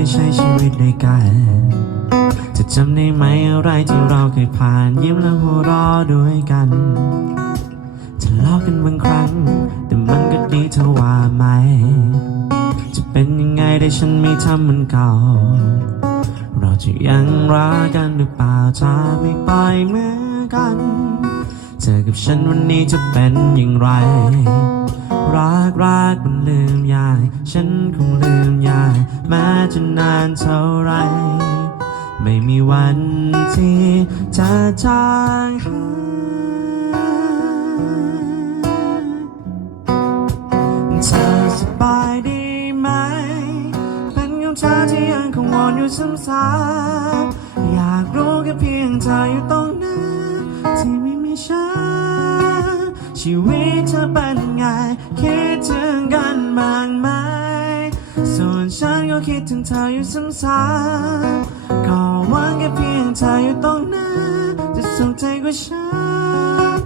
ได้ใช้ชีวิตด้วยกัน จะจำได้ไหมอะไรที่เราเคยผ่านยิ้มและหัวเราะด้วยกันทะเลาะกันบางครั้ง แต่มันก็ดีเธอว่าไหม จะเป็นยังไงได้ฉันไม่ทำเหมันเก่า เราจะยังรักกันหรือเปล่าถ้าไม่ปล่อยมือกันเธอกับฉันวันนี้จะเป็นอย่างไร รักรักมันลืมยากฉันคงลืม แม้จะนานเท่าไร ไม่มีวันที่จะจางหายเธอสบายดีไหม เป็นคำถามที่ยังคงวนอยู่ซ้ำๆอยากรู้แค่เพียงเธออยู่ตรงนั้นที่ไม่มีฉันชีวิตเธอเป็นไง คิดถึงกันบ้างไหม คิดถึงเธออยู่ซ้ำๆก็หวังแค่เพียงเธออยู่ตรงนั้นจะสนใจกว่าฉัน